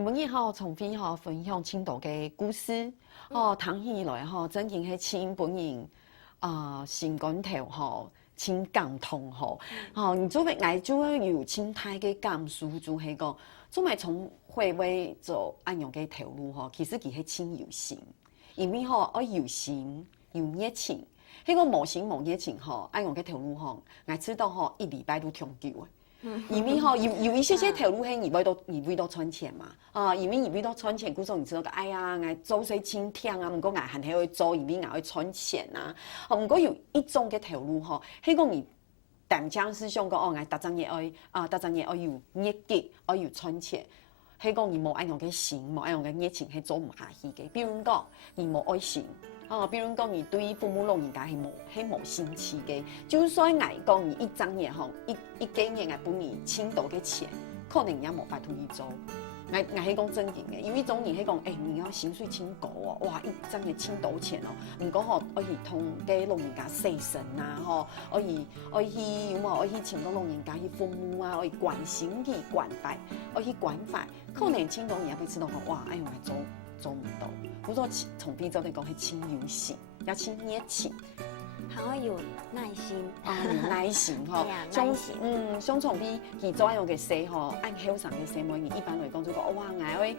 今日吼，从飞吼分享青岛嘅故事，谈起来吼，真正系亲本人心肝头吼，亲感通吼。你做咩爱做有亲态嘅感受，就系讲，做咩从会为做安样嘅条路吼，其实佢系亲有心，因为吼我有心有热情，迄个无心无热情吼，安样嘅条路吼，爱知道吼一礼拜都长久诶。因为哈有一些条路係而為到賺錢嘛，因為而為到賺錢，古時候你知道個，哎呀，我做些輕聽啊，唔過我還係會做，因為我去賺錢啊，唔過有一種嘅條路吼，係講你但將是想講哦，我達陣嘢愛有熱激，愛有賺錢，係講你冇安樣嘅心，冇安樣嘅熱情係做唔下去嘅，比如講你冇愛心。比如講，你對父母老人家係無興趣嘅，就算捱講你一張嘢吼，一幾年捱本你青島嘅錢，可能也無法度去做。我係講真經嘅，有一種人係講，你要薪水清高哦，哇，一張嘅青島錢哦，唔過吼，我去同嘅老人家細神啊，吼，我去有冇？我去請到老人家去父母啊，我去關心去關懷，我去關懷，可能青島人也會知道講，哇，哎呀，做唔到，好多從邊走嚟講係親有心，也親熱情，還要有耐心有耐心吼，想從邊佢做樣嘅事吼，按後生嘅事每年一般來講就講，哇，我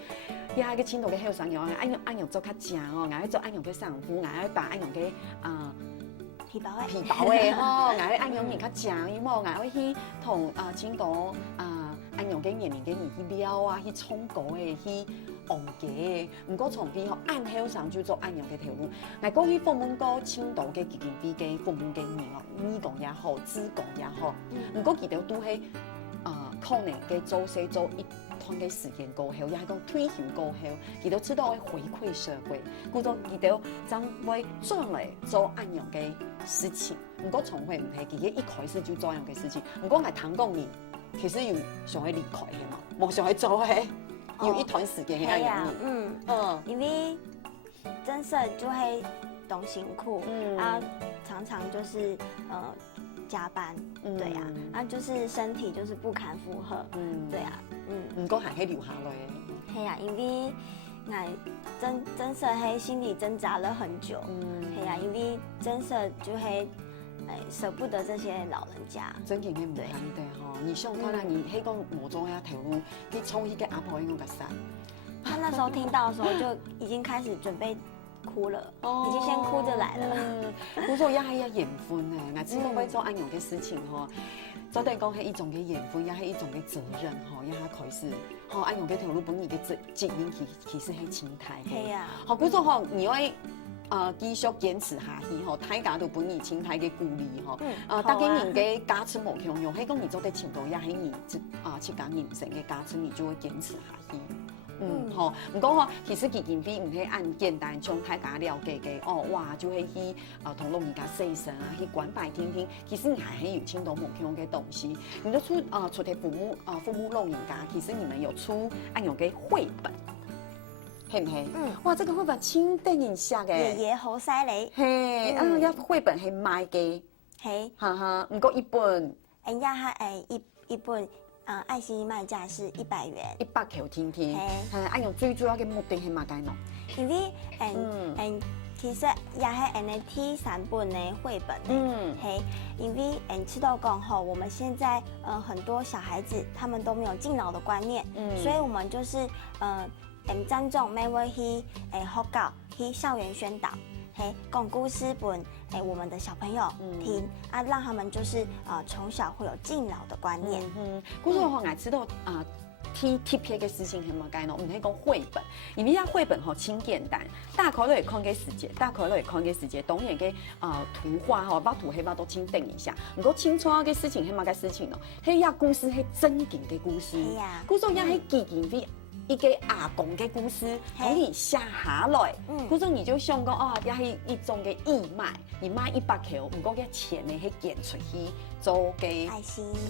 要個青島嘅後生樣，按樣做較正哦，我要做按樣嘅丈夫，我要打按樣嘅皮包嘅吼，我要按樣嘢較正，有冇？我要去同青島按樣嘅年齡嘅人去撩啊，去衝過嘅去。戇嘅，唔過從邊學按後生就做按樣嘅條路。我過去訪問過青島嘅基金會嘅父母嘅人哦，義工也好，志工也好，唔過佢哋都係可能嘅做事做一段嘅時間過後，也係講退休過後，佢都知道會回饋社會，故咗佢哋將會轉嚟做按樣嘅事情。唔過從會唔係佢一開始就做樣嘅事情，唔過我談講人其實要想去離開嘅嘛，冇想去做嘅。有一段時間係啊，因為真實就會懂辛苦，常常就是加班，對啊，就是身體就是不堪負荷，對啊，唔過係留下來嘅。係啊，因為我真實係心裡掙扎了很久，係啊，因為真實就係捨不得這些老人家，真嘅唔簡單吼。你想看啦，你迄個無做遐條路，你從迄個阿婆嗰個山。他那時候聽到的時候就已經開始準備哭了，已經先哭着來了。故作也係一緣分誒，我知道為做安樣嘅事情吼，做對講係一種嘅緣分，也係一種嘅責任吼，也係開始吼安樣嘅條路本身嘅責任其實係心態。係啊，好故作吼，你會。繼續堅持下去吼，大家都本意青態嘅鼓勵吼，大家人嘅價值無強用，喺講你做得青島也係你設講人生嘅價值，你就會堅持下去。吼，唔過吼，其實基金會唔係按簡單像大家了解嘅，哇，就係去同老人家細聲啊，去關懷聽聽，其實你還係有青島無強嘅東西。你都出嘅父母老人家，其實你們有出按樣嘅繪本。係唔係？哇！這個繪本清得人寫嘅。爺爺好犀利。係一繪本係賣嘅。係。哈哈，唔過一本。人家係一本愛心賣價是100元。100條天天。係。按用最主要嘅目的係乜嘢呢？因為其實也係 NFT 3本嘅繪本。係，因為知道講吼，我們現在很多小孩子他們都沒有敬老的觀念，所以我們就是尊重每位去學校去校園宣導，講故事本我們的小朋友聽啊，讓他們就是從小會有敬老的觀念。故事我知道貼貼嘅事情係乜嘢咯？唔係講繪本，因為繪本吼輕簡單，大概都會看嘅時節，當然嘅圖畫吼，把圖係把都輕定一下。唔過清楚嘅事情係乜嘅事情咯？係呀故事係真經嘅故事，故事也係基金會。一個阿公嘅故事，同你寫下來，嗰種你就想講也係一種嘅義賣，你賣100條，唔過嘅錢呢係捐出去做嘅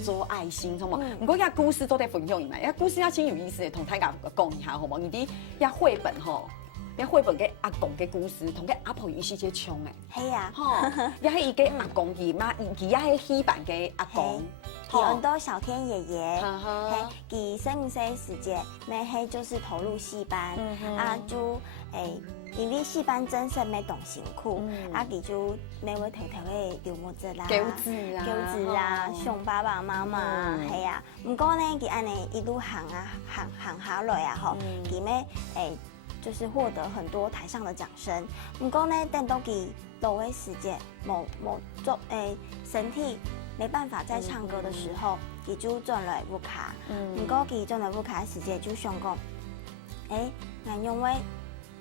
做愛心，好冇？唔過嘅故事做得分享一埋，故事也真有意思，同大家講一下好冇？你啲繪本吼，繪本嘅阿公嘅故事，同嘅阿婆有些些像誒，係啊，吼，也係一個阿公佢也係戲版嘅阿公。很多小天爷爷，哈嘿，佮生5岁时节，咩嘿就是投入戏班，就因为戏班真正没动辛苦，佮就咩会偷偷的流墨子啦，钩子啊，熊爸爸妈妈，嘿啊，不过呢，佮安尼一路行下来啊，吼，佮咩就是获得很多台上的掌声。不过呢，等到佮落的时节，某做身体没办法再唱歌的时候，佮就转来舞卡。不过佮转来舞卡的时节就想讲，俺因为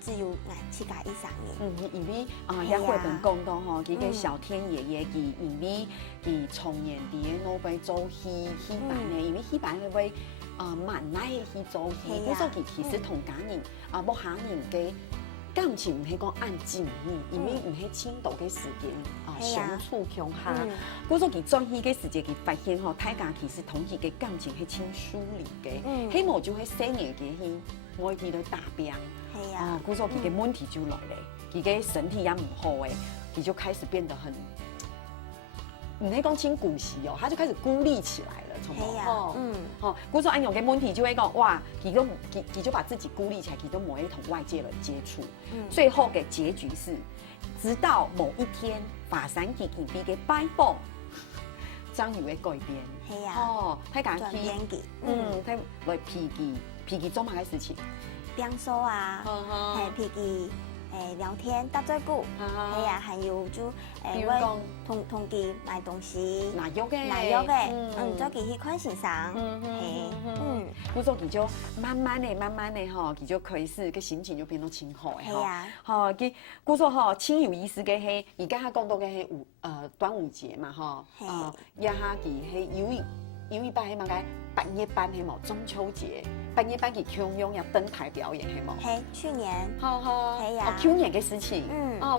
只有俺去加一3年。因为也绘本讲到吼，佢个小天爷爷佢因为佢从年伫个那边做戏班呢，因为戏班迄位慢来去做戏，故说佢其实同家人木下人嘅感情唔係講按緊密，因為唔係青島嘅時間相處強下，故說佢轉去嘅時間，佢發現吼，大家其實同佢嘅感情係清疏離嘅，希望就係細年嘅去愛佢嚟打拼，故說佢嘅問題就來咧，佢嘅身體也唔好誒，佢就開始變得很。唔係講清古時哦，他就開始孤立起來了，從故說安用嘅問題就會講，哇，佢就把自己孤立起來，佢都冇同外界人接觸。最後嘅結局是，直到某一天，華山佢嘅拜訪，將有嘅改變。係啊，睇下佢，睇來皮佢做乜嘅事情？變數啊，係皮佢。聊天搭嘴鼓，係啊，還有就會同佢買東西，奶油嘅，做佢去看欣賞，故說佢就慢慢的吼，佢就開始個心情就變到清好嘅，係啊，吼，佢故說吼，清有意思嘅係，而家佢講到嘅係端午節嘛，吼，也下佢係有一班係乜嘅半夜班係冇中秋節。半夜班給瓊瑤要登台表演，係冇？係去年，係呀，去年嘅事情，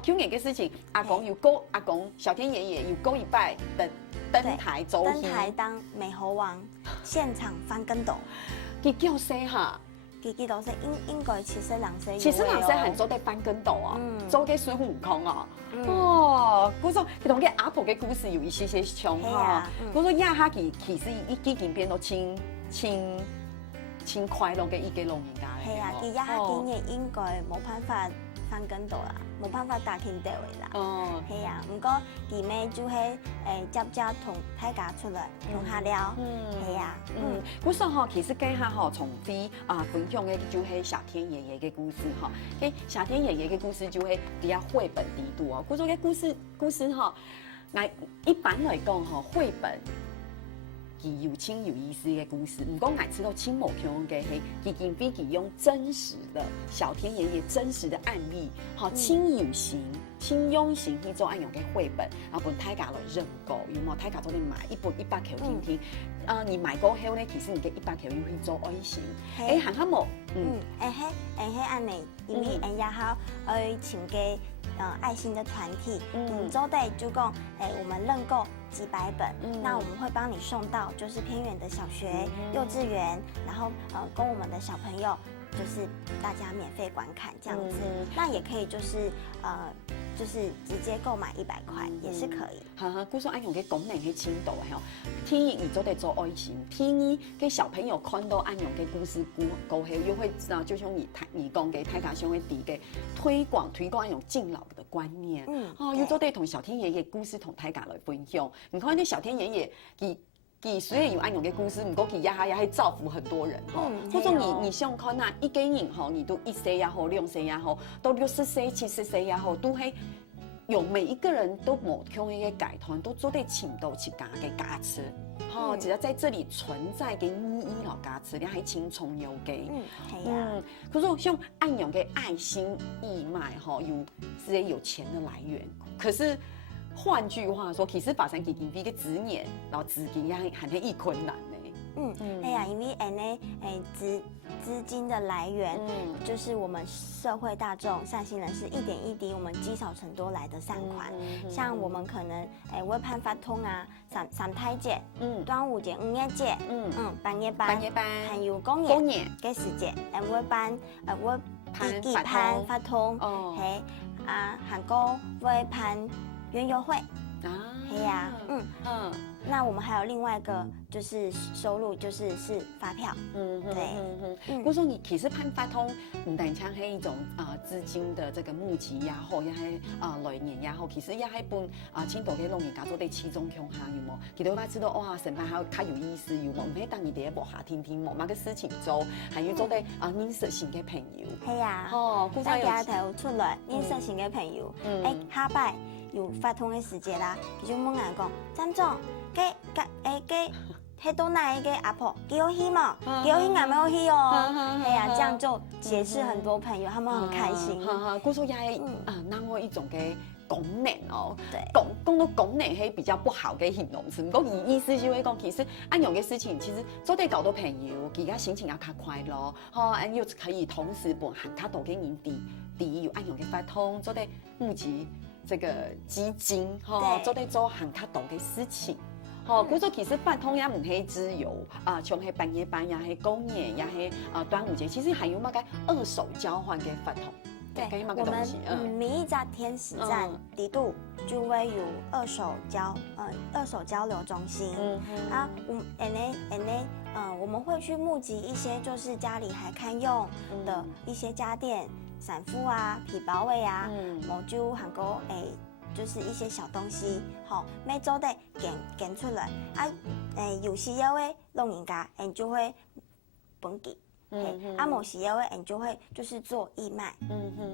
去年嘅事情，阿公小天爺爺有高一拜登台走戲，登台當美猴王，現場翻跟斗，佢叫誰哈？佢都是應該72歲係做得翻跟斗啊，做嘅孫悟空啊，嗰種佢同嘅阿婆嘅故事有一些像哈，嗰種亞哈其實已經變到清快樂嘅一個老人家嚟。係啊，佢一下見嘢應該冇辦法翻跟斗啦，冇辦法打天地位啦。係啊，不過佢咩就係接同大家出來同下聊。係啊，嗰時候其實家下吼從飛分享嘅就係小天爺爺嘅故事吼，嘅小天爺爺嘅故事就係比較繪本地度哦。嗰種嘅故事吼，嗱一般嚟講吼繪本。有清有意思嘅故事，唔過我知道清某強嘅係佢竟比佢用真實的小天爺爺真實的案例，清有型、清用型去做按用嘅繪本，然後本大家來認購，有冇大家都嚟買一本100塊聽聽？你買過後呢，其實你嘅100塊要去做愛心，行下冇，係安尼，因為也好請嘅愛心的團體，做的就講我們認購幾百本，那我們會幫你送到就是偏遠的小學、幼稚園，然後供我們的小朋友，就是大家免費觀看這樣子，那也可以就是直接購買100塊也是可以。故說按用嘅功能係清度係，天意而做得做愛心，天意嘅小朋友看到按用嘅故事過後，又會就像你講嘅大家想去啲嘅推廣按用敬老的觀念，又做得同小天爺爺故事同大家來分享。你看啲小天爺爺佢雖然有按用嘅故事，唔過佢也係造福很多人吼。或者你想看啊，一個人吼，你都1歲也好，2歲也好，到60歲、70歲也好，都係有每一個人都冇強嘅改團，都做得請到自家嘅價值。只要在這裡存在嘅意義和價值，你係輕重有嘅。可是像按用嘅愛心義賣，有是有錢的來源，可是。換句話說，其實華山基金會嘅資源，然後資金也很係困難呢。哎呀，因為資金的來源，就是我們社會大眾善心人士一點一滴，我們積少成多來的善款。像我們可能會辦法通啊，三太節、端午節、5月節，半夜班，還有公園嘅時節，會辦會地盤發通，韓國會辦園遊會，係啊，那我们还有另外一个就是收入，就是发票。对。我说你其实办发通，唔但像係一種資金的這個募集也好，也係來源也好，其實也係本青島嘅老人家做啲始終強下有冇？其實我知道哇，成班還有較有意思有冇？唔係當你哋喺幕下天天忙乜嘅事情做，還要做啲認識新嘅朋友。係啊。大家睇出來認識新嘅朋友。下擺有發通嘅時節啦，佢就問人講，張總，迄到哪一個阿婆給我去嘛？給我去還沒有去哦。係啊，這樣就結識很多朋友，他們很開心。故說也係那麼一種嘅功能哦。對。講到功能係比較不好嘅形容詞，不過意思就係講，其實按樣嘅事情，其實做對搞到朋友，佢家心情也較快樂，按又可以同時幫行較多嘅人啲有按樣嘅發通，做對募集這個基金，做對做行較多嘅事情。故說其實發通也唔係只有像係半夜班，也係公園，也係端午節，其實還有乜嘅二手交換嘅發通。對，我們每一家天使站底度就會有二手交流中心。我們會去募集一些就是家裡還堪用的一些家電、傘布啊、皮包位啊、毛珠、韓國就是一些小東西，每周得揀出來有需要的老人家，就會本給。某時有的就會就是做義賣，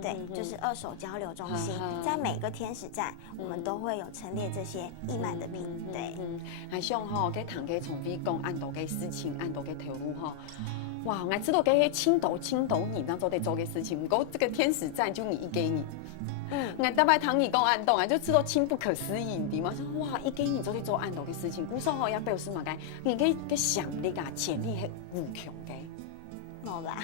對，就是二手交流中心，在每個天使站，我們都會有陳列這些義賣的品，對。係像給堂家從飛講按到嘅事情，按到嘅投入哇，我知道嘅青島你當做得做嘅事情，不過這個天使站就你一給你。我大擺堂你講按動就知道輕不可思議的嘛，說哇，一給你做得做按到嘅事情，故說也表示嘛嘅，你嘅想力啊、潛力係無窮嘅。冇啦，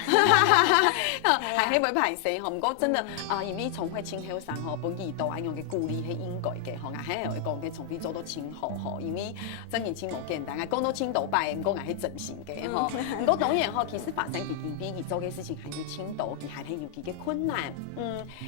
係喺會排死，唔過真的因為從會青後上本意度按樣嘅鼓勵係應該嘅，係喺度講嘅從邊做到青後，因為真係青冇簡單，講到青島拜，唔過係真心嘅，唔過當然其實發生佢因為佢做嘅事情係要青島，佢係有佢嘅困難，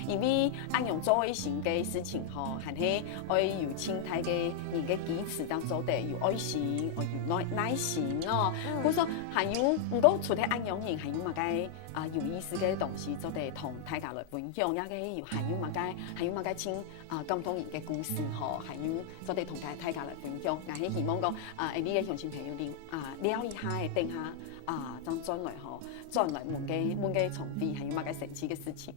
因為按樣做一型嘅事情係可以有青態嘅人嘅支持當做得有愛心，有耐心哦，佢說係有唔過除咗按樣人。還有乜嘅有意思嘅東西，做得同大家來分享，也嘅還有乜嘅請感動人嘅故事還有做得同大家來分享。我係希望講你嘅鄉親朋友了一下，等下當轉來問嘅從飛，還有乜嘅神奇嘅事情。